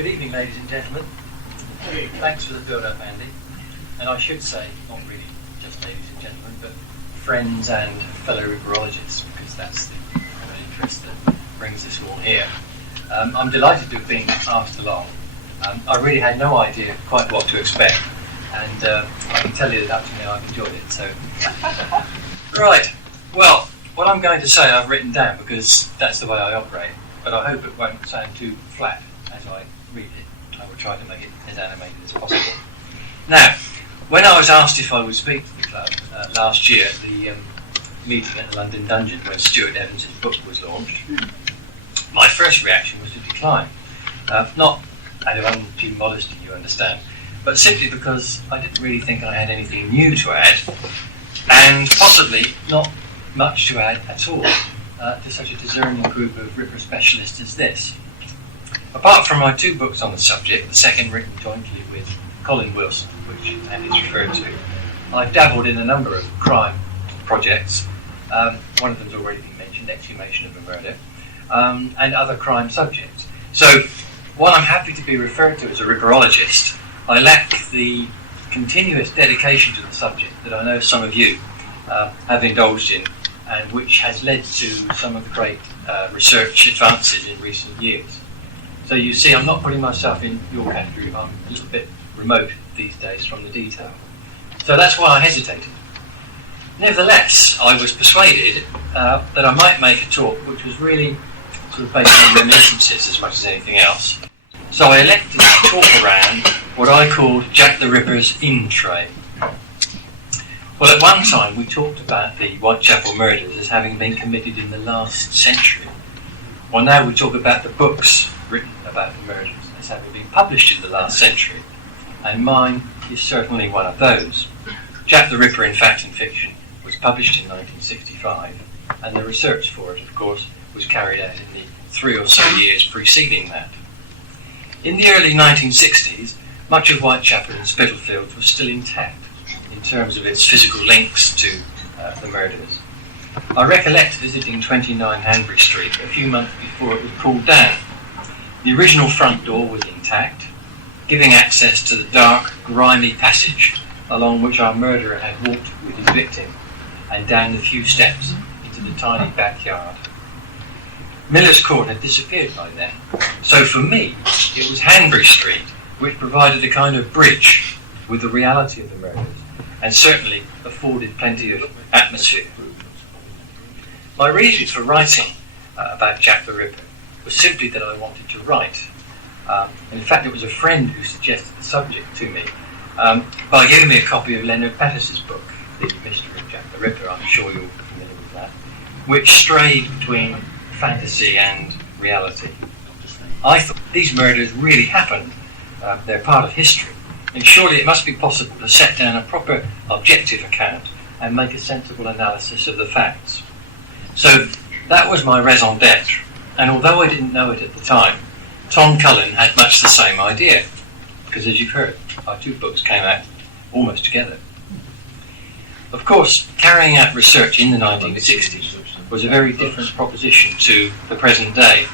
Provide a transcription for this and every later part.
Good evening, ladies and gentlemen. Thanks for the build-up, Andy. And I should say, not really just ladies and gentlemen, but friends and fellow Ripperologists, because that's the kind of interest that brings us all here. I'm delighted to have been asked along. I really had no idea quite what to expect, and I can tell you that up to now I've enjoyed it. So, right. Well, what I'm going to say I've written down because that's the way I operate, but I hope it won't sound too flat as I read it. I will try to make it as animated as possible. Now, when I was asked if I would speak to the club last year at the meeting at the London Dungeon when Stuart Evans's book was launched, my first reaction was to decline. Not out of undue modesty, you understand, but simply because I didn't really think I had anything new to add, and possibly not much to add at all to such a discerning group of Ripper specialists as this. Apart from my two books on the subject, the second written jointly with Colin Wilson, which Andy's referred to, I've dabbled in a number of crime projects. One of them's already been mentioned, Exhumation of a Murder, and other crime subjects. So, while I'm happy to be referred to as a Ripperologist, I lack the continuous dedication to the subject that I know some of you have indulged in, and which has led to some of the great research advances in recent years. So you see, I'm not putting myself in your category. I'm a little bit remote these days from the detail. So that's why I hesitated. Nevertheless, I was persuaded that I might make a talk which was really sort of based on reminiscences as much as anything else. So I elected to talk around what I called Jack the Ripper's in-trade. Well, at one time we talked about the Whitechapel Murders as having been committed in the last century. Well, now we talk about the books written about the murders as having been published in the last century, and mine is certainly one of those. Jack the Ripper, in fact and fiction, was published in 1965, and the research for it, of course, was carried out in the 3 or so years preceding that. In the early 1960s, much of Whitechapel and Spitalfields was still intact in terms of its physical links to the murders. I recollect visiting 29 Hanbury Street a few months before it was pulled down. The original front door was intact, giving access to the dark, grimy passage along which our murderer had walked with his victim, and down the few steps into the tiny backyard. Miller's Court had disappeared by then, so for me it was Hanbury Street which provided a kind of bridge with the reality of the murders, and certainly afforded plenty of atmosphere. My reason for writing about Jack the Ripper was simply that I wanted to write. In fact, it was a friend who suggested the subject to me by giving me a copy of Leonard Pettis's book, The Mystery of Jack the Ripper. I'm sure you're familiar with that, which strayed between fantasy and reality. I thought these murders really happened. They're part of history, and surely it must be possible to set down a proper objective account and make a sensible analysis of the facts. So that was my raison d'etre, and although I didn't know it at the time, Tom Cullen had much the same idea, because as you've heard, our two books came out almost together. Of course, carrying out research in the 1960s was a very different proposition to the present day.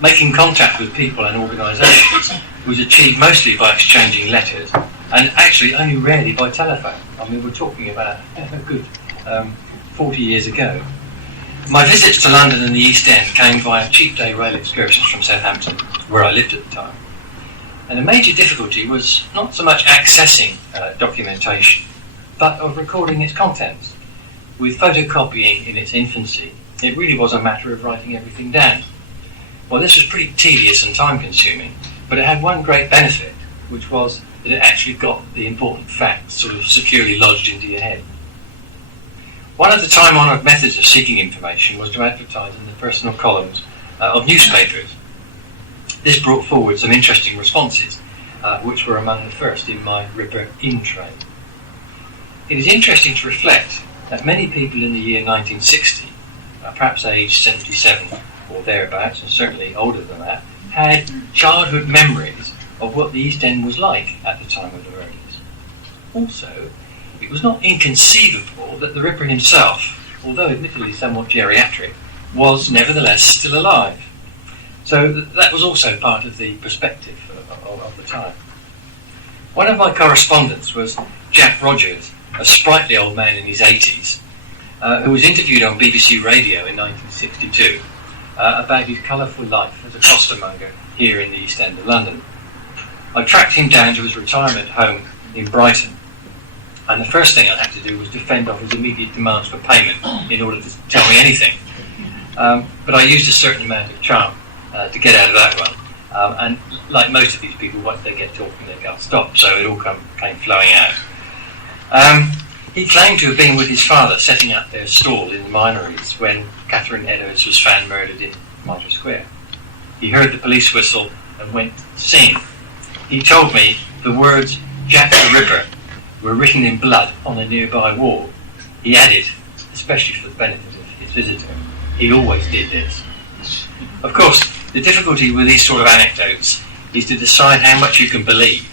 Making contact with people and organisations was achieved mostly by exchanging letters, and actually only rarely by telephone. I mean, we're talking about a good 40 years ago. My visits to London and the East End came via cheap day rail excursions from Southampton, where I lived at the time. And a major difficulty was not so much accessing documentation, but of recording its contents. With photocopying in its infancy, it really was a matter of writing everything down. Well, this was pretty tedious and time-consuming, but it had one great benefit, which was that it actually got the important facts sort of securely lodged into your head. One of the time-honoured methods of seeking information was to advertise in the personal columns of newspapers. This brought forward some interesting responses, which were among the first in my Ripper in-trade. It is interesting to reflect that many people in the year 1960, perhaps aged 77 or thereabouts, and certainly older than that, had childhood memories of what the East End was like at the time of the murders. Also, it was not inconceivable that the Ripper himself, although admittedly somewhat geriatric, was nevertheless still alive. So that was also part of the perspective of the time. One of my correspondents was Jack Rogers, a sprightly old man in his 80s, who was interviewed on BBC Radio in 1962 about his colourful life as a costermonger here in the East End of London. I tracked him down to his retirement home in Brighton, and the first thing I had to do was to fend off his immediate demands for payment in order to tell me anything. But I used a certain amount of charm to get out of that one. And like most of these people, once they get talking, they can't stop, so it all came flowing out. He claimed to have been with his father setting up their stall in the Minories when Catherine Eddowes was found murdered in Mitre Square. He heard the police whistle and went to see him. He told me the words Jack the Ripper were written in blood on a nearby wall. He added, especially for the benefit of his visitor, he always did this. Of course, the difficulty with these sort of anecdotes is to decide how much you can believe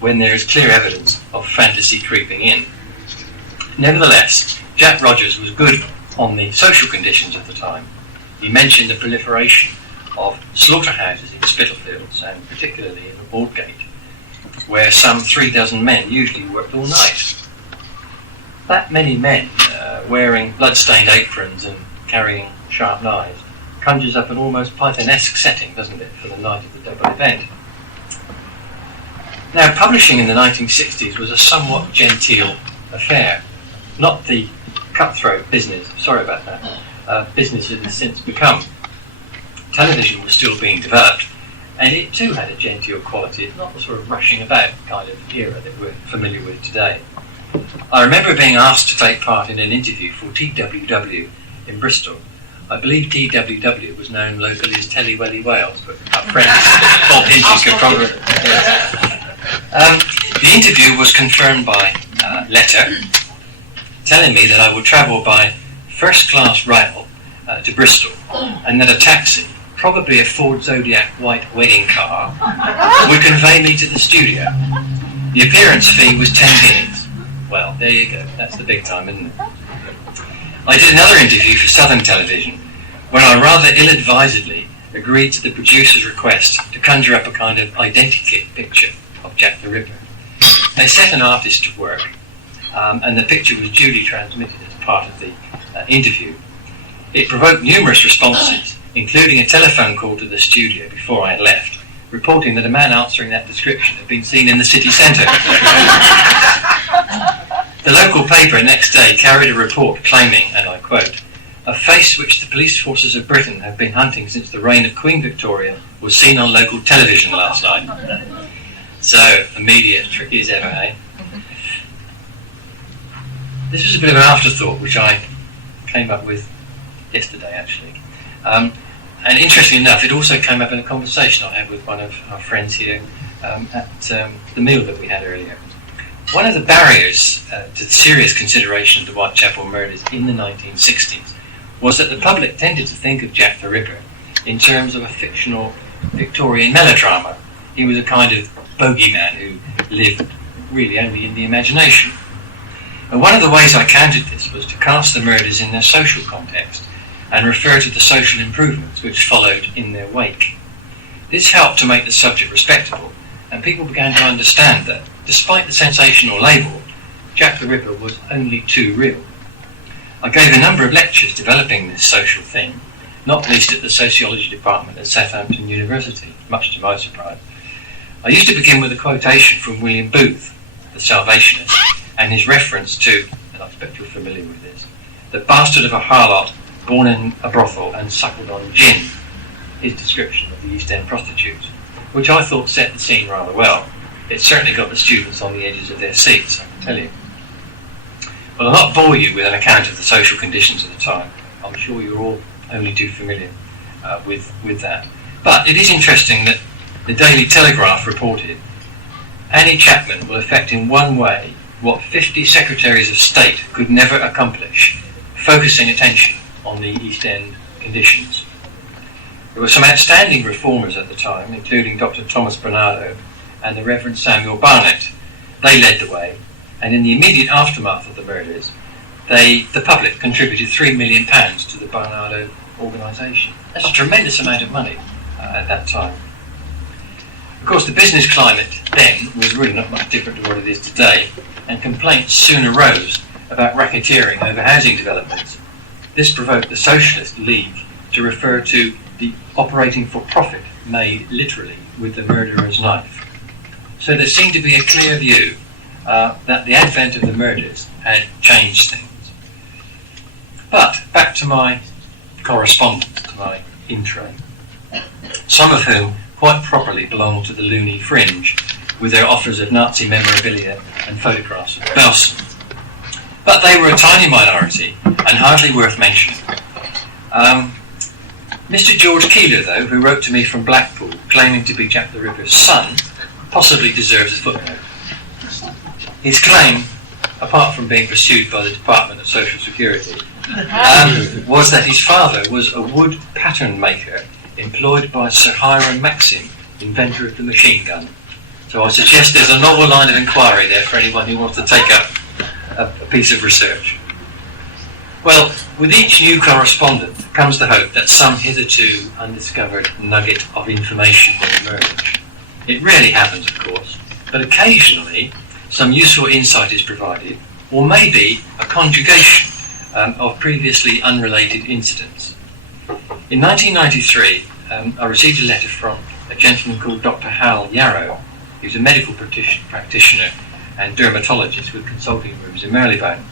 when there is clear evidence of fantasy creeping in. Nevertheless, Jack Rogers was good on the social conditions of the time. He mentioned the proliferation of slaughterhouses in Spitalfields, and particularly in the Aldgate, where some 36 men usually worked all night. That many men wearing blood-stained aprons and carrying sharp knives conjures up an almost Pythonesque setting, doesn't it, for the night of the double event. Now, publishing in the 1960s was a somewhat genteel affair, not the cutthroat business, sorry about that, business it has since become. Television was still being developed, and it too had a genteel quality, not the sort of rushing about kind of era that we're familiar with today. I remember being asked to take part in an interview for TWW in Bristol. I believe TWW was known locally as Telly Welly Wales, but our friends Bob Hinchey could probably... The interview was confirmed by letter, telling me that I would travel by first-class rail to Bristol, and that a taxi, probably a Ford Zodiac white wedding car, would convey me to the studio. The appearance fee was 10 guineas. Well, there you go. That's the big time, isn't it? I did another interview for Southern Television, when I rather ill-advisedly agreed to the producer's request to conjure up a kind of identikit picture of Jack the Ripper. They set an artist to work, and the picture was duly transmitted as part of the interview. It provoked numerous responses, including a telephone call to the studio before I had left, reporting that a man answering that description had been seen in the city centre. The local paper next day carried a report claiming, and I quote, "A face which the police forces of Britain have been hunting since the reign of Queen Victoria was seen on local television last night." So, the media, tricky as ever, eh? This was a bit of an afterthought which I came up with yesterday, actually. And interestingly enough, it also came up in a conversation I had with one of our friends here at the meal that we had earlier. One of the barriers to the serious consideration of the Whitechapel murders in the 1960s was that the public tended to think of Jack the Ripper in terms of a fictional Victorian melodrama. He was a kind of bogeyman who lived really only in the imagination. And one of the ways I countered this was to cast the murders in their social context and refer to the social improvements which followed in their wake. This helped to make the subject respectable, and people began to understand that, despite the sensational label, Jack the Ripper was only too real. I gave a number of lectures developing this social theme, not least at the sociology department at Southampton University, much to my surprise. I used to begin with a quotation from William Booth, the Salvationist, and his reference to, and I expect you're familiar with this, the bastard of a harlot born in a brothel and suckled on gin, his description of the East End prostitutes, which I thought set the scene rather well. It certainly got the students on the edges of their seats, I can tell you. Well, I'll not bore you with an account of the social conditions of the time. I'm sure you're all only too familiar with that. But it is interesting that the Daily Telegraph reported, Annie Chapman will effect in one way what 50 Secretaries of State could never accomplish, focusing attention on the East End conditions. There were some outstanding reformers at the time, including Dr. Thomas Bernardo and the Reverend Samuel Barnett. They led the way, and in the immediate aftermath of the murders, the public contributed £3 million to the Bernardo organisation. That's a tremendous amount of money at that time. Of course, the business climate then was really not much different to what it is today, and complaints soon arose about racketeering over housing developments. This provoked the Socialist League to refer to the operating for profit made literally with the murderer's knife. So there seemed to be a clear view that the advent of the murders had changed things. But back to my correspondence, to my intro, some of whom quite properly belonged to the loony fringe with their offers of Nazi memorabilia and photographs of Belsen. But they were a tiny minority and hardly worth mentioning. Mr. George Keeler, though, who wrote to me from Blackpool claiming to be Jack the Ripper's son, possibly deserves a footnote. His claim, apart from being pursued by the Department of Social Security, was that his father was a wood pattern maker employed by Sir Hiram Maxim, inventor of the machine gun. So I suggest there's a novel line of inquiry there for anyone who wants to take up a piece of research. Well, with each new correspondent comes the hope that some hitherto undiscovered nugget of information will emerge. It rarely happens, of course, but occasionally some useful insight is provided, or maybe a conjugation of previously unrelated incidents. In 1993, I received a letter from a gentleman called Dr. Hal Yarrow. He was a medical practitioner and dermatologist with consulting rooms in Marylebone.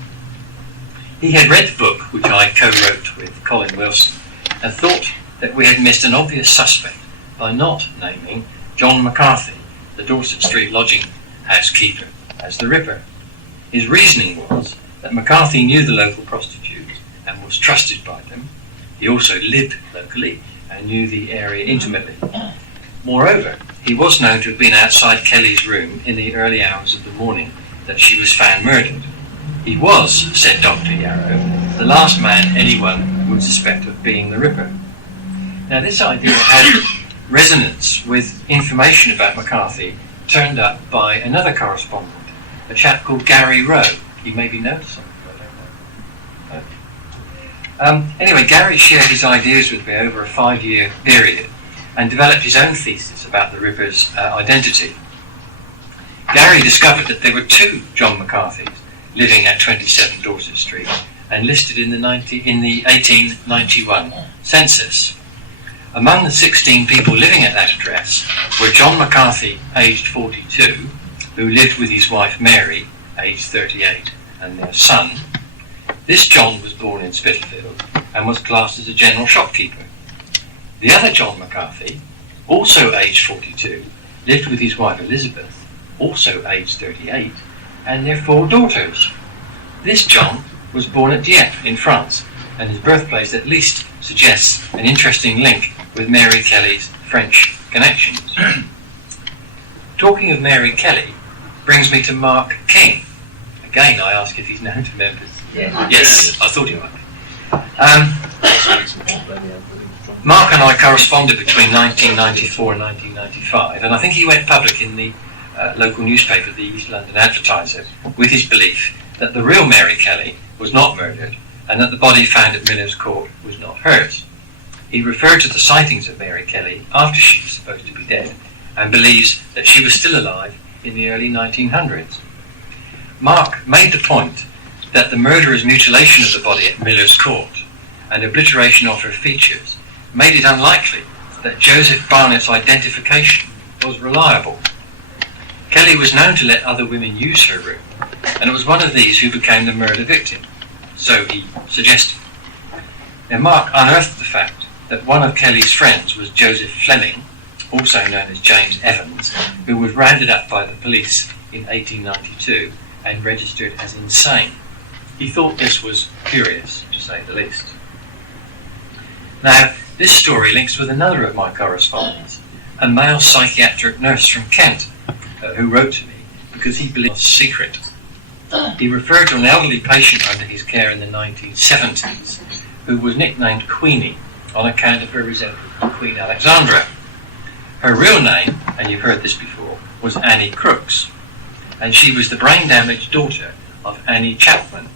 He had read the book, which I co-wrote with Colin Wilson, and thought that we had missed an obvious suspect by not naming John McCarthy, the Dorset Street lodging house keeper, as the Ripper. His reasoning was that McCarthy knew the local prostitutes and was trusted by them. He also lived locally and knew the area intimately. Moreover, he was known to have been outside Kelly's room in the early hours of the morning that she was found murdered. He was, said Dr. Yarrow, the last man anyone would suspect of being the Ripper. Now this idea had resonance with information about McCarthy turned up by another correspondent, a chap called Gary Rowe. He maybe knows something, I don't know. Anyway, Gary shared his ideas with me over a 5-year period and developed his own thesis about the Ripper's identity. Gary discovered that there were 2 John McCarthys living at 27 Dorset Street and listed in the 1891 census. Among the 16 people living at that address were John McCarthy, aged 42, who lived with his wife Mary, aged 38, and their son. This John was born in Spitalfield and was classed as a general shopkeeper. The other John McCarthy, also aged 42, lived with his wife Elizabeth, also aged 38, and their 4 daughters. This John was born at Dieppe in France, and his birthplace at least suggests an interesting link with Mary Kelly's French connections. Talking of Mary Kelly brings me to Mark King. Again, I ask if he's known to members. Yeah. Yes, I thought he might be. Mark and I corresponded between 1994 and 1995, and I think he went public in the local newspaper, the East London Advertiser, with his belief that the real Mary Kelly was not murdered and that the body found at Miller's Court was not hers. He referred to the sightings of Mary Kelly after she was supposed to be dead and believes that she was still alive in the early 1900s. Mark made the point that the murderer's mutilation of the body at Miller's Court and obliteration of her features made it unlikely that Joseph Barnett's identification was reliable. Kelly was known to let other women use her room, and it was one of these who became the murder victim, so he suggested. Now Mark unearthed the fact that one of Kelly's friends was Joseph Fleming, also known as James Evans, who was rounded up by the police in 1892 and registered as insane. He thought this was curious, to say the least. Now, this story links with another of my correspondents, a male psychiatric nurse from Kent, who wrote to me because he believed it was secret. He referred to an elderly patient under his care in the 1970s who was nicknamed Queenie on account of her resemblance to Queen Alexandra. Her real name, and you've heard this before, was Annie Crooks, and she was the brain-damaged daughter of Annie Chapman.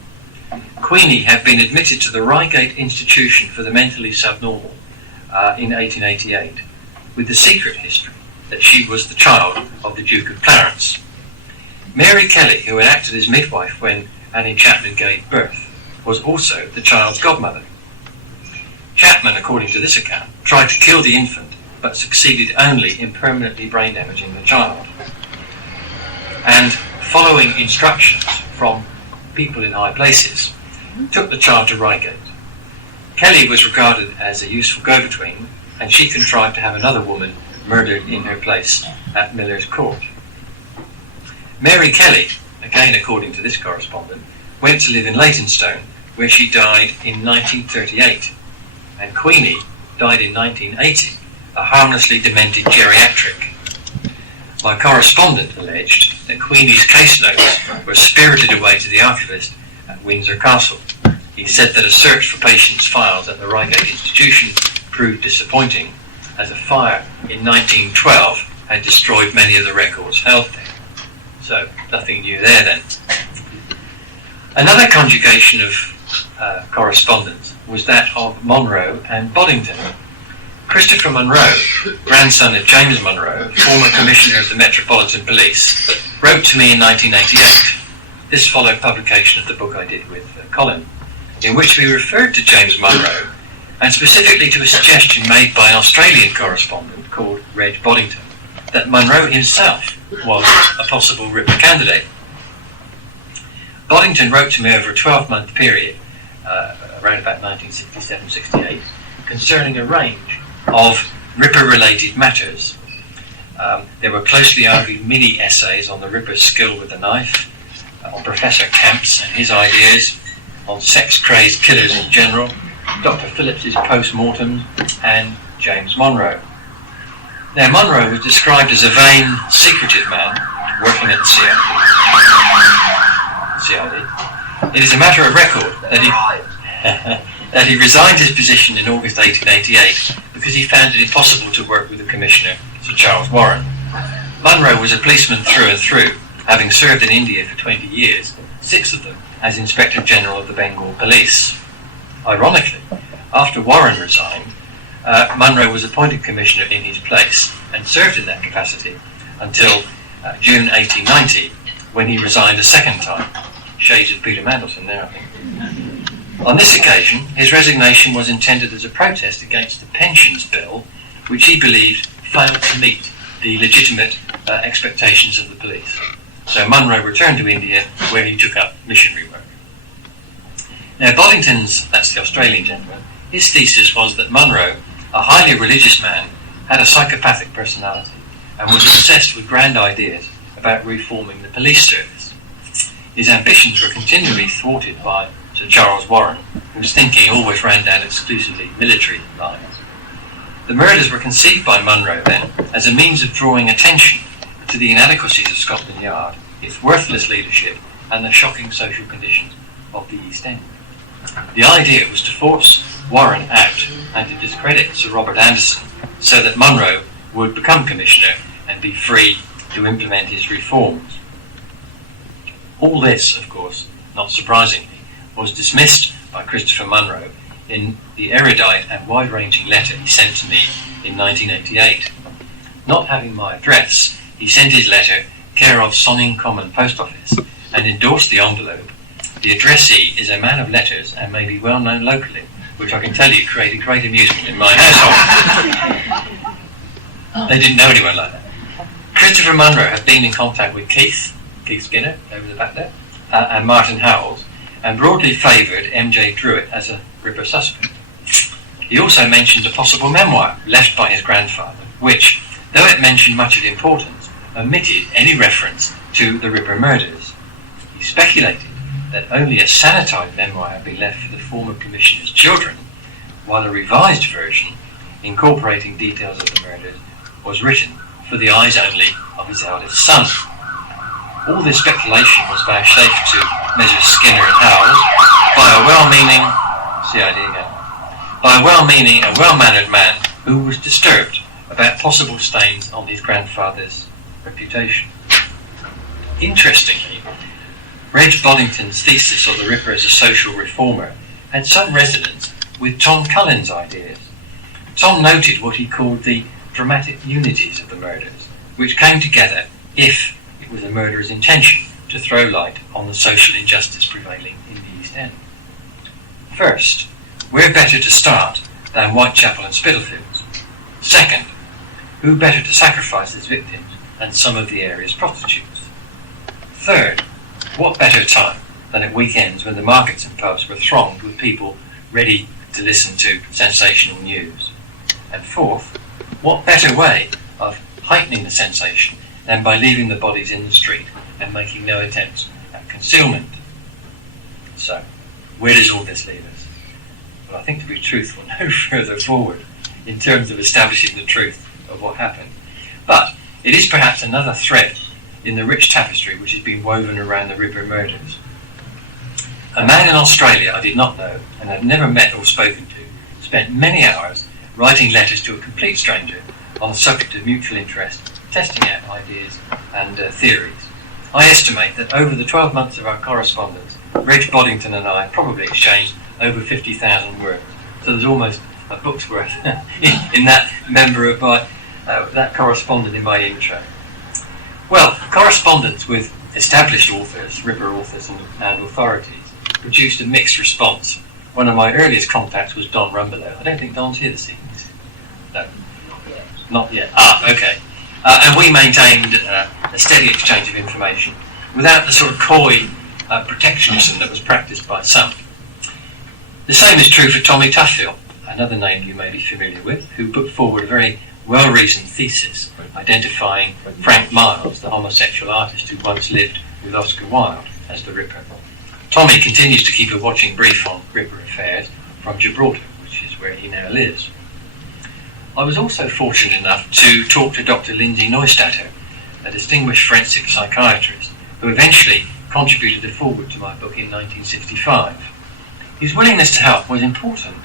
Queenie had been admitted to the Reigate Institution for the Mentally Subnormal in 1888, with the secret history that she was the child of the Duke of Clarence. Mary Kelly, who had acted as midwife when Annie Chapman gave birth, was also the child's godmother. Chapman, according to this account, tried to kill the infant, but succeeded only in permanently brain damaging the child. And, following instructions from people in high places, took the child to Reigate. Kelly was regarded as a useful go-between, and she contrived to have another woman murdered in her place at Miller's Court. Mary Kelly, again according to this correspondent, went to live in Leytonstone, where she died in 1938, and Queenie died in 1980, a harmlessly demented geriatric. My correspondent alleged that Queenie's case notes were spirited away to the archivist at Windsor Castle. He said that a search for patients' files at the Reigate institution proved disappointing, as a fire in 1912 had destroyed many of the records held there. So, nothing new there then. Another conjugation of correspondence was that of Monroe and Boddington. Christopher Monroe, grandson of James Monroe, former Commissioner of the Metropolitan Police, wrote to me in 1988. This followed publication of the book I did with Colin, in which we referred to James Monroe, and specifically to a suggestion made by an Australian correspondent called Reg Boddington, that Monroe himself was a possible Ripper candidate. Boddington wrote to me over a 12-month period, around about 1967-68, concerning a range of Ripper-related matters. There were closely argued mini-essays on the Ripper's skill with the knife, on Professor Camps and his ideas, on sex-crazed killers in general, Dr. Phillips's post-mortems, and James Monroe. Now, Monroe was described as a vain, secretive man working at the CID. It is a matter of record that he resigned his position in August 1888 because he found it impossible to work with the Commissioner, Sir Charles Warren. Monroe was a policeman through and through, having served in India for 20 years, 6 of them as Inspector General of the Bengal Police. Ironically, after Warren resigned, Monroe was appointed Commissioner in his place and served in that capacity until June 1890, when he resigned a second time. Shades of Peter Mandelson there, I think. On this occasion, his resignation was intended as a protest against the Pensions Bill, which he believed failed to meet the legitimate expectations of the police. So Monroe returned to India, where he took up missionary work. Now, Boddington's, that's the Australian gentleman, his thesis was that Monroe, a highly religious man, had a psychopathic personality and was obsessed with grand ideas about reforming the police service. His ambitions were continually thwarted by Sir Charles Warren, whose thinking always ran down exclusively military lines. The murders were conceived by Monroe, then, as a means of drawing attention to the inadequacies of Scotland Yard, its worthless leadership, and the shocking social conditions of the East End. The idea was to force Warren out and to discredit Sir Robert Anderson so that Monroe would become Commissioner and be free to implement his reforms. All this, of course, not surprisingly, was dismissed by Christopher Monroe in the erudite and wide-ranging letter he sent to me in 1988. Not having my address, he sent his letter care of Sonning Common Post Office and endorsed the envelope. The addressee is a man of letters and may be well known locally, which I can tell you created great amusement in my household. They didn't know anyone like that. Christopher Monroe had been in contact with Keith Skinner, over the back there, and Martin Howells, and broadly favoured M.J. Druitt as a Ripper suspect. He also mentioned a possible memoir left by his grandfather, which, though it mentioned much of importance, omitted any reference to the Ripper murders. He speculated that only a sanitized memoir had been left for the former Commissioner's children, while a revised version, incorporating details of the murders, was written for the eyes only of his eldest son. All this speculation was vouchsafed to Messrs. Skinner and Howells by a well-meaning and well-mannered man who was disturbed about possible stains on his grandfather's reputation. Interestingly, Reg Boddington's thesis of the Ripper as a social reformer had some resonance with Tom Cullen's ideas. Tom noted what he called the dramatic unities of the murders, which came together if it was a murderer's intention to throw light on the social injustice prevailing in the East End. First, where better to start than Whitechapel and Spitalfields? Second, who better to sacrifice as victims than some of the area's prostitutes? Third, what better time than at weekends when the markets and pubs were thronged with people ready to listen to sensational news? And fourth, what better way of heightening the sensation than by leaving the bodies in the street and making no attempts at concealment? So, where does all this leave us? Well, I think, to be truthful, no further forward in terms of establishing the truth of what happened. But it is perhaps another thread in the rich tapestry which has been woven around the Ripper murders. A man in Australia I did not know and had never met or spoken to spent many hours writing letters to a complete stranger on the subject of mutual interest, testing out ideas and theories. I estimate that over the 12 months of our correspondence, Reg Boddington and I probably exchanged over 50,000 words. So there's almost a book's worth in that member of my, that correspondent in my intro. Well, correspondence with established authors, Ripper authors and authorities, produced a mixed response. One of my earliest contacts was Don Rumbelow. I don't think Don's here this evening. No, not yet. Ah, okay. And we maintained a steady exchange of information without the sort of coy protectionism that was practiced by some. The same is true for Tommy Tuffield, another name you may be familiar with, who put forward a very well-reasoned thesis identifying Frank Miles, the homosexual artist who once lived with Oscar Wilde, as the Ripper. Tommy continues to keep a watching brief on Ripper affairs from Gibraltar, which is where he now lives. I was also fortunate enough to talk to Dr. Lindsay Neustadter, a distinguished forensic psychiatrist, who eventually contributed a foreword to my book in 1965. His willingness to help was important,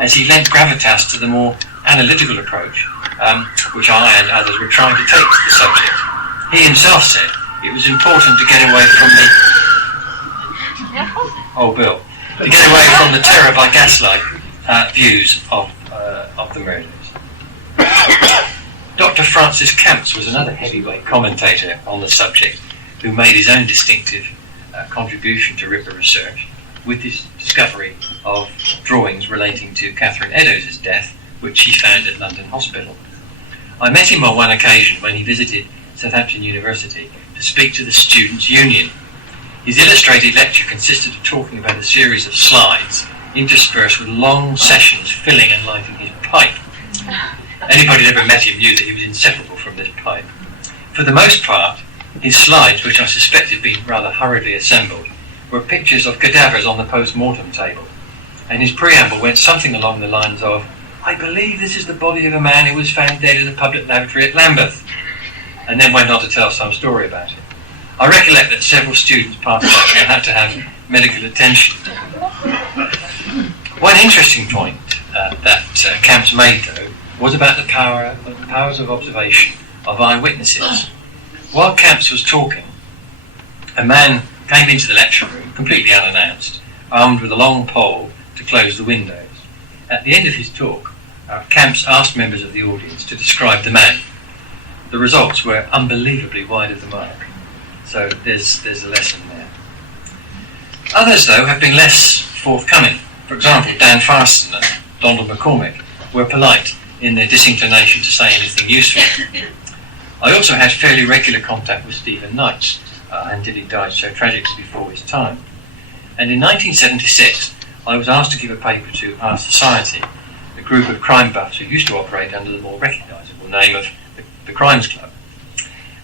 as he lent gravitas to the more analytical approach which I and others were trying to take to the subject. He himself said it was important to get away from the to get away from the terror by gaslight views of the murders. Dr. Francis Camps was another heavyweight commentator on the subject, who made his own distinctive contribution to Ripper research with his discovery of drawings relating to Catherine Eddowes' death, which he found at London Hospital. I met him on one occasion when he visited Southampton University to speak to the Students' Union. His illustrated lecture consisted of talking about a series of slides interspersed with long sessions filling and lighting his pipe. Anybody who ever met him knew that he was inseparable from this pipe. For the most part, his slides, which I suspect had been rather hurriedly assembled, were pictures of cadavers on the post-mortem table, and his preamble went something along the lines of, "I believe this is the body of a man who was found dead in a public lavatory at Lambeth," and then went on to tell some story about it. I recollect that several students passed out and had to have medical attention. One interesting point that Camps made, though, was about the powers of observation of eyewitnesses. While Camps was talking, a man came into the lecture room, completely unannounced, armed with a long pole to close the windows. At the end of his talk, Camps asked members of the audience to describe the man. The results were unbelievably wide of the mark, so there's a lesson there. Others, though, have been less forthcoming. For example, Dan Farston and Donald McCormick were polite in their disinclination to say anything useful. I also had fairly regular contact with Stephen Knight, until he died so tragically before his time. And in 1976, I was asked to give a paper to Our Society, a group of crime buffs who used to operate under the more recognisable name of the Crimes Club.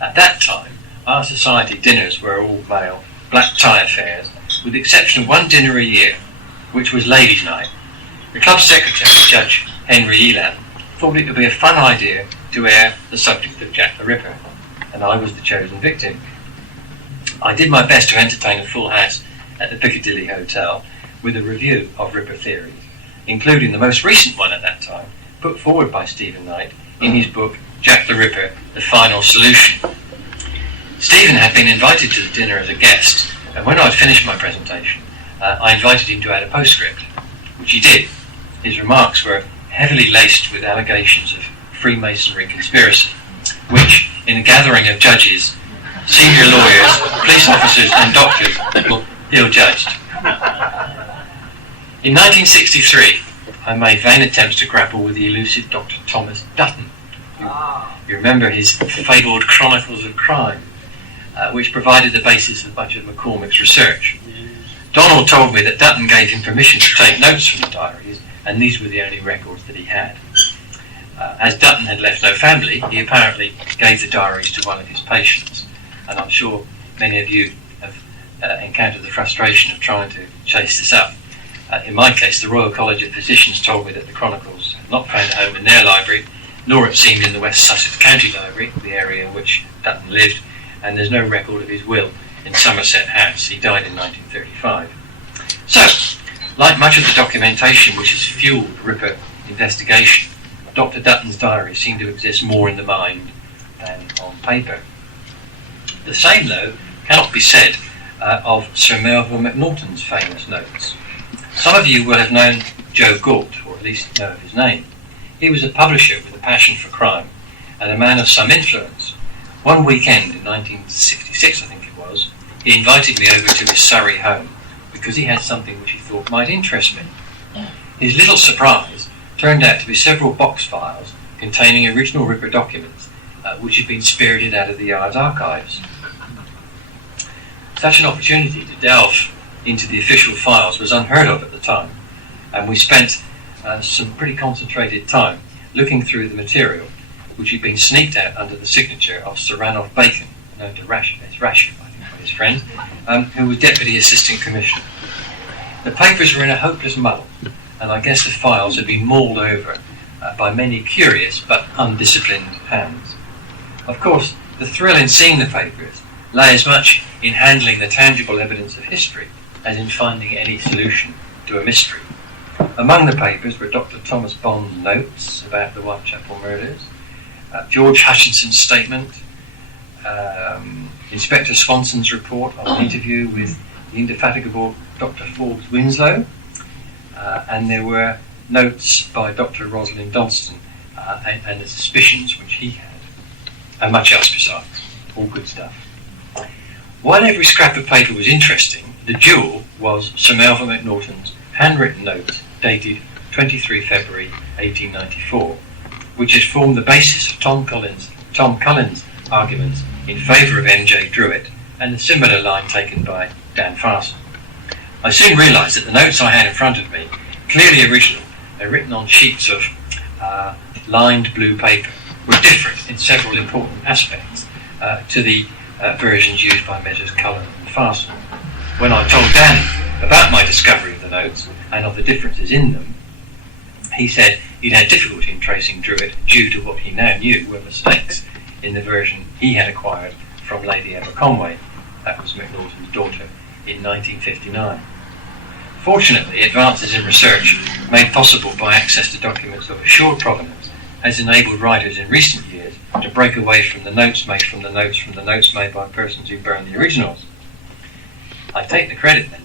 At that time, Our Society dinners were all male, black tie affairs, with the exception of one dinner a year, which was Ladies' Night. The club's secretary, Judge Henry Elam, thought it would be a fun idea to air the subject of Jack the Ripper, and I was the chosen victim. I did my best to entertain a full house at the Piccadilly Hotel with a review of Ripper theories, including the most recent one at that time, put forward by Stephen Knight in his book Jack the Ripper, The Final Solution. Stephen had been invited to the dinner as a guest, and when I had finished my presentation, I invited him to add a postscript, which he did. His remarks were heavily laced with allegations of Freemasonry conspiracy, which, in a gathering of judges, senior lawyers, police officers and doctors, will ill-judged. In 1963, I made vain attempts to grapple with the elusive Dr. Thomas Dutton. You remember his fabled Chronicles of Crime, which provided the basis of much of McCormick's research. Donald told me that Dutton gave him permission to take notes from the diaries, and these were the only records that he had. As Dutton had left no family, he apparently gave the diaries to one of his patients, and I'm sure many of you have encountered the frustration of trying to chase this up. In my case, the Royal College of Physicians told me that the Chronicles had not found a home in their library, nor it seemed in the West Sussex County Library, the area in which Dutton lived, and there's no record of his will in Somerset House. He died in 1935. So, like much of the documentation which has fueled Ripper investigation, Dr. Dutton's diaries seem to exist more in the mind than on paper. The same, though, cannot be said of Sir Melville Macnaghten's famous notes. Some of you will have known Joe Galt, or at least know of his name. He was a publisher with a passion for crime, and a man of some influence. One weekend in 1966, I think it was, he invited me over to his Surrey home because he had something which he thought might interest me. His little surprise turned out to be several box files containing original Ripper documents which had been spirited out of the Yard's archives. Such an opportunity to delve into the official files was unheard of at the time, and we spent some pretty concentrated time looking through the material which had been sneaked out under the signature of Sir Ranulph Bacon, known to Rasham, I think, by his friend, who was Deputy Assistant Commissioner. The papers were in a hopeless muddle, and I guess the files had been mauled over by many curious but undisciplined hands. Of course, the thrill in seeing the papers lay as much in handling the tangible evidence of history as in finding any solution to a mystery. Among the papers were Dr. Thomas Bond's notes about the Whitechapel murders, George Hutchinson's statement, Inspector Swanson's report on an interview with the indefatigable Dr. Forbes Winslow, and there were notes by Dr. Rosalind Donston and the suspicions which he had, and much else besides. All good stuff. While every scrap of paper was interesting, the jewel was Sir Melville Macnaghten's handwritten notes dated 23 February 1894, which had formed the basis of Tom Cullen's arguments in favour of M.J. Druitt and the similar line taken by Dan Farson. I soon realised that the notes I had in front of me, clearly original and written on sheets of lined blue paper, were different in several important aspects to the versions used by Messrs. Cullen and Farson. When I told Dan about my discovery of the notes and of the differences in them, he said he'd had difficulty in tracing Druitt due to what he now knew were mistakes in the version he had acquired from Lady Emma Conway, that was Macnaghten's daughter, in 1959. Fortunately, advances in research made possible by access to documents of assured provenance has enabled writers in recent years to break away from the notes made from the notes made by persons who burned the originals. I take the credit then,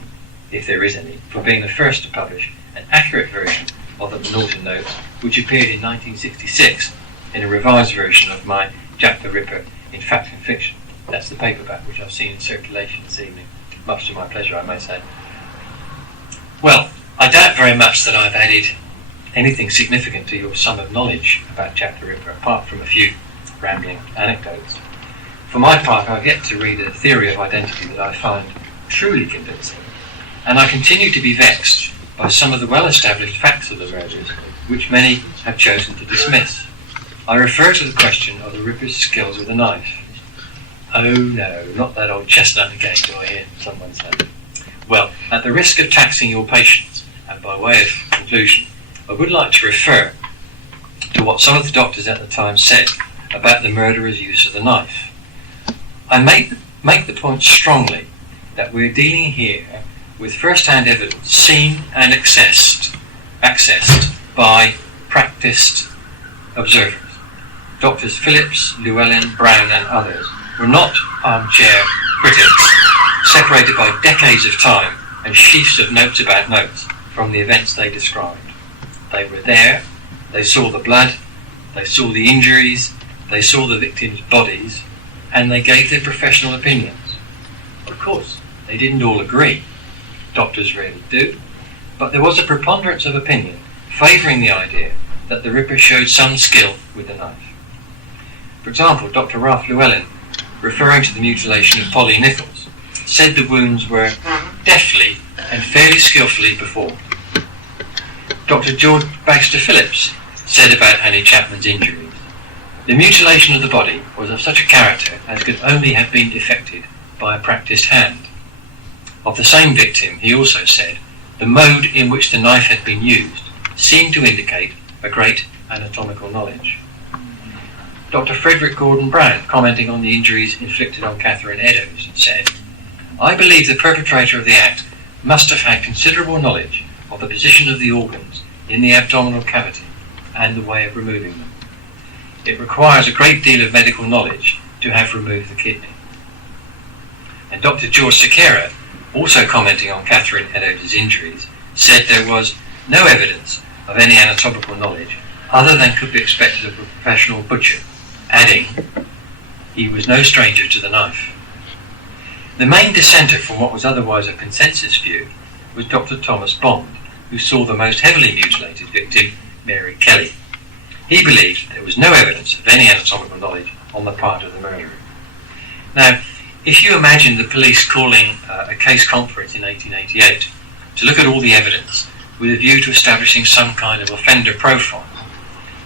if there is any, for being the first to publish an accurate version of the Macnaghten notes, which appeared in 1966 in a revised version of my Jack the Ripper in Fact and Fiction. That's the paperback which I've seen in circulation this evening, much to my pleasure, I may say. Well, I doubt very much that I've added anything significant to your sum of knowledge about Jack the Ripper, apart from a few rambling anecdotes. For my part, I've yet to read a theory of identity that I find truly convincing, and I continue to be vexed by some of the well-established facts of the murders, which many have chosen to dismiss. I refer to the question of the Ripper's skills with a knife. Oh no, not that old chestnut again, do I hear someone say. Well, at the risk of taxing your patience, and by way of conclusion, I would like to refer to what some of the doctors at the time said about the murderer's use of the knife. I make the point strongly that we're dealing here with first-hand evidence seen and accessed by practiced observers. Doctors Phillips, Llewellyn, Brown and others were not armchair critics, separated by decades of time and sheafs of notes about notes from the events they described. They were there, they saw the blood, they saw the injuries, they saw the victims' bodies, and they gave their professional opinions. Of course, they didn't all agree. Doctors rarely do. But there was a preponderance of opinion favouring the idea that the Ripper showed some skill with the knife. For example, Dr. Ralph Llewellyn, referring to the mutilation of Polly Nichols, said the wounds were deftly and fairly skillfully performed. Dr. George Baxter Phillips said about Annie Chapman's injuries, "The mutilation of the body was of such a character as could only have been effected by a practised hand." Of the same victim, he also said, "The mode in which the knife had been used seemed to indicate a great anatomical knowledge." Dr. Frederick Gordon Brown, commenting on the injuries inflicted on Catherine Eddowes, said, "I believe the perpetrator of the act must have had considerable knowledge of the position of the organs in the abdominal cavity and the way of removing them. It requires a great deal of medical knowledge to have removed the kidney." And Dr. George Sequeira, also commenting on Catherine Eddowes' injuries, said there was no evidence of any anatomical knowledge other than could be expected of a professional butcher, adding, "He was no stranger to the knife." The main dissenter from what was otherwise a consensus view was Dr. Thomas Bond, who saw the most heavily mutilated victim, Mary Kelly. He believed there was no evidence of any anatomical knowledge on the part of the murderer. Now, if you imagine the police calling a case conference in 1888 to look at all the evidence with a view to establishing some kind of offender profile,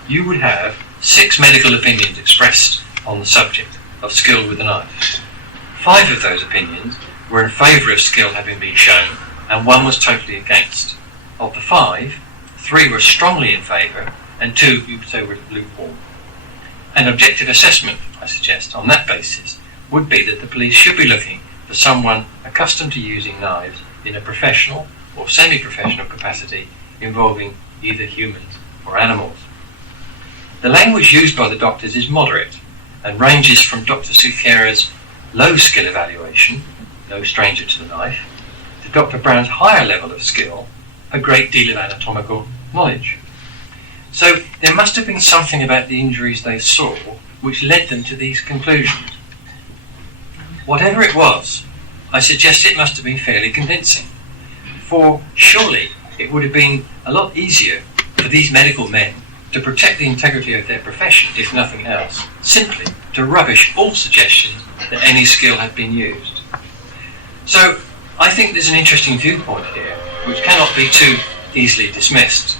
you would have 6 medical opinions expressed on the subject of skill with the knife. 5 of those opinions were in favour of skill having been shown, and 1 was totally against. Of the 5, 3 were strongly in favour, and 2 you would say were lukewarm. An objective assessment, I suggest, on that basis would be that the police should be looking for someone accustomed to using knives in a professional or semi-professional capacity involving either humans or animals. The language used by the doctors is moderate and ranges from Dr. Sequeira's low skill evaluation, no stranger to the knife, to Dr. Brown's higher level of skill, a great deal of anatomical knowledge. So there must have been something about the injuries they saw which led them to these conclusions. Whatever it was, I suggest it must have been fairly convincing, for surely it would have been a lot easier for these medical men to protect the integrity of their profession, if nothing else, simply to rubbish all suggestions that any skill had been used. So I think there's an interesting viewpoint here, which cannot be too easily dismissed.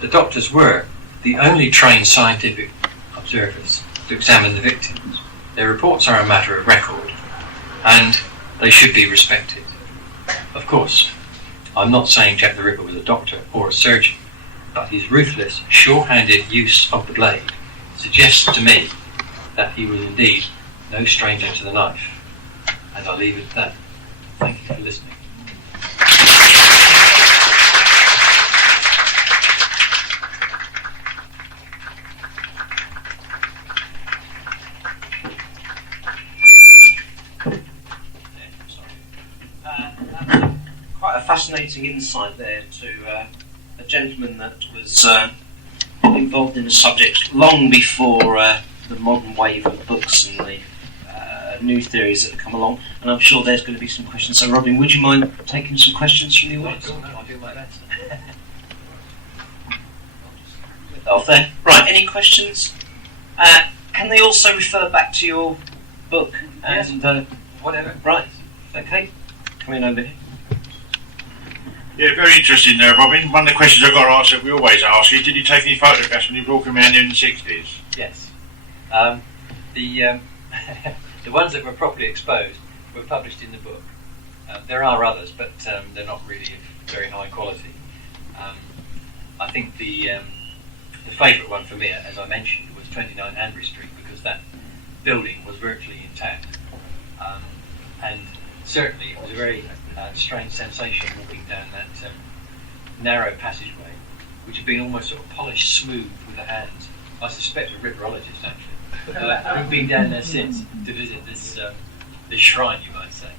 The doctors were the only trained scientific observers to examine the victims. Their reports are a matter of record, and they should be respected. Of course, I'm not saying Jack the Ripper was a doctor or a surgeon, but his ruthless, sure-handed use of the blade suggests to me that he was indeed no stranger to the knife. And I'll leave it at that. Thank you for listening. Quite a fascinating insight there to a gentleman that was involved in the subject long before the modern wave of books and the new theories that have come along, and I'm sure there's going to be some questions. So Robin, would you mind taking some questions from the audience? I'll do my best. Off there. Right, any questions? Can they also refer back to your book? And Yes. Whatever. Right, okay. Coming over here. Yeah, very interesting there, Robin. One of the questions I've got to ask that we always ask is, did you take any photographs when you were walking around in the 60s? Yes. The ones that were properly exposed were published in the book. There are others, but they're not really of very high quality. I think the favourite one for me, as I mentioned, was 29 Hanbury Street, because that building was virtually intact. And certainly it was a very strange sensation walking down that narrow passageway, which had been almost sort of polished smooth with the hands. I suspect a Ripperologist, actually. I've been down there since to visit this shrine, you might say.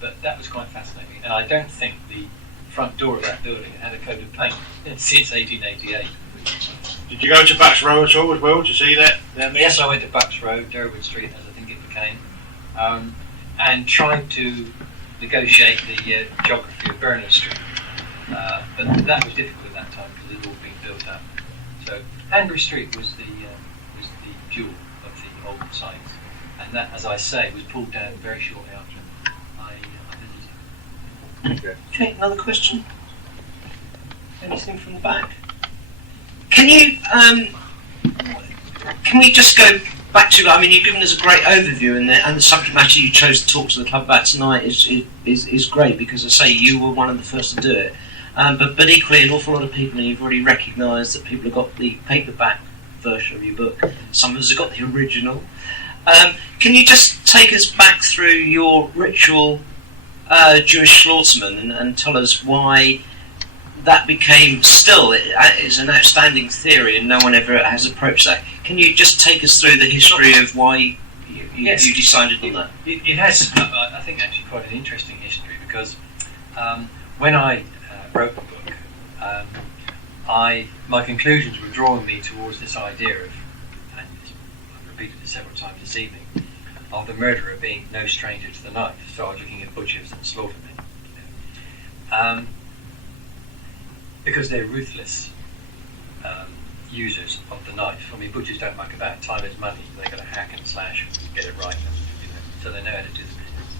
But that was quite fascinating. And I don't think the front door of that building had a coat of paint since 1888. Did you go to Bucks Row at all as well to see that? Yes, I went to Bucks Row, Durwood Street, as I think it became, and tried to negotiate the geography of Berners Street. But that was difficult at that time because it had all been built up. So Hanbury Street was the jewel of the old sites, and that, as I say, was pulled down very shortly after I visited. Okay, another question? Anything from the back? Can you, can we just go back to, I mean, you've given us a great overview, and the subject matter you chose to talk to the club about tonight is great, because I say you were one of the first to do it. But equally, an awful lot of people, and you've already recognised that people have got the paperback version of your book. Some of us have got the original. Can you just take us back through your ritual Jewish slaughterman and tell us why that became, still, it's an outstanding theory and no one ever has approached that. Can you just take us through the history of why you decided on that? It has, I think, actually quite an interesting history, because when I wrote the book, my conclusions were drawing me towards this idea of, and I've repeated it several times this evening, of the murderer being no stranger to the knife. So I was looking at butchers and slaughtermen. Because they're ruthless users of the knife. I mean, butchers don't muck about. Time is money. They've got to hack and slash and get it right, so they know how to do the business.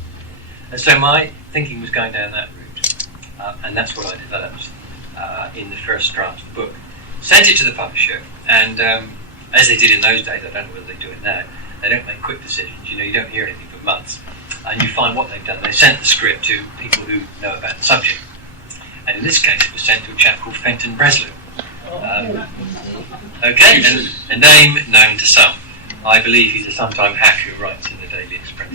And so my thinking was going down that route, and that's what I developed in the first draft of the book. Sent it to the publisher, and as they did in those days, I don't know whether they do it now, they don't make quick decisions. You don't hear anything for months, and you find what they've done. They sent the script to people who know about the subject. And in this case, it was sent to a chap called Fenton Breslow. Okay, and a name known to some. I believe he's a sometime hack who writes in the Daily Express.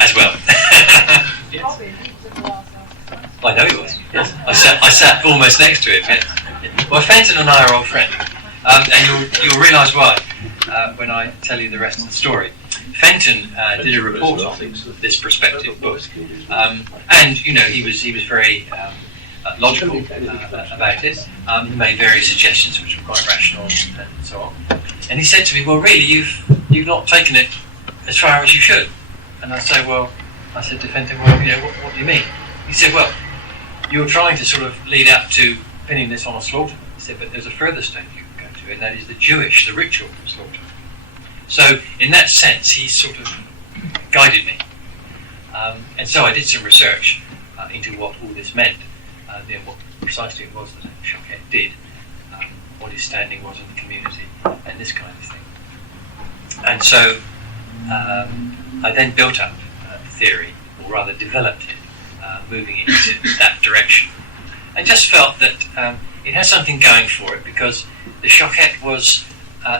As well. Yes. I know he was. Yes. I sat almost next to him. Yes. Well, Fenton and I are old friends. And you'll realise why when I tell you the rest of the story. Fenton did a report on this prospective book, and he was very logical about it. He made various suggestions which were quite rational and so on. And he said to me, "Well, really, you've not taken it as far as you should." And I said to Fenton, "Well, what do you mean?" He said, "Well, you're trying to sort of lead up to pinning this on a slaughter." He said, "But there's a further step you can go to, and that is the ritual slaughter." So, in that sense, he sort of guided me. And so I did some research into what all this meant, and what precisely it was that Shochet did, what his standing was in the community, and this kind of thing. And so I then built up the theory, or rather developed it, moving it into that direction. I just felt that it had something going for it, because the Shochet was,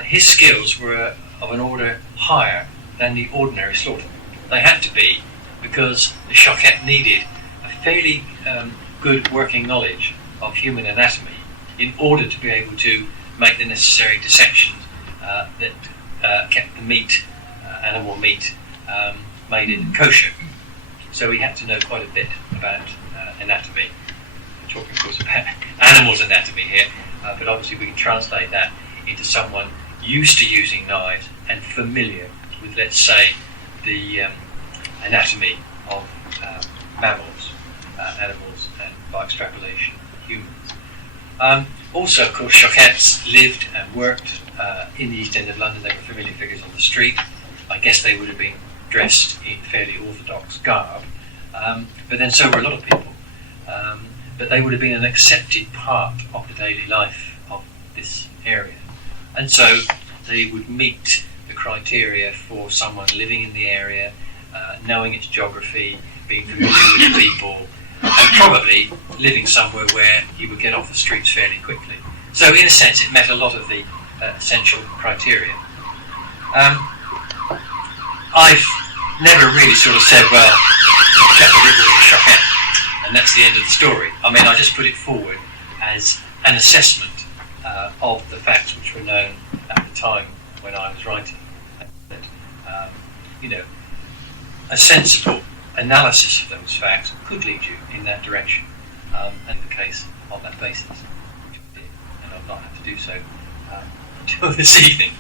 his skills were of an order higher than the ordinary slaughterman. They had to be, because the Shochet needed a fairly good working knowledge of human anatomy in order to be able to make the necessary dissections that kept the meat, animal meat, made it kosher. So he had to know quite a bit about anatomy. We're talking, of course, about animals' anatomy here, but obviously we can translate that into someone used to using knives and familiar with, let's say, the anatomy of mammals, animals, and by extrapolation, humans. Also, of course, Shochets lived and worked in the East End of London. They were familiar figures on the street. I guess they would have been dressed in fairly orthodox garb, but then so were a lot of people. But they would have been an accepted part of the daily life of this area. And so they would meet the criteria for someone living in the area, knowing its geography, being familiar with people, and probably living somewhere where you would get off the streets fairly quickly. So in a sense it met a lot of the essential criteria. I've never really sort of said, well, check the river with Shochet, and that's the end of the story. I mean, I just put it forward as an assessment of the facts which were known at the time when I was writing. That, a sensible analysis of those facts could lead you in that direction, and the case on that basis. And I'm not do so until this evening.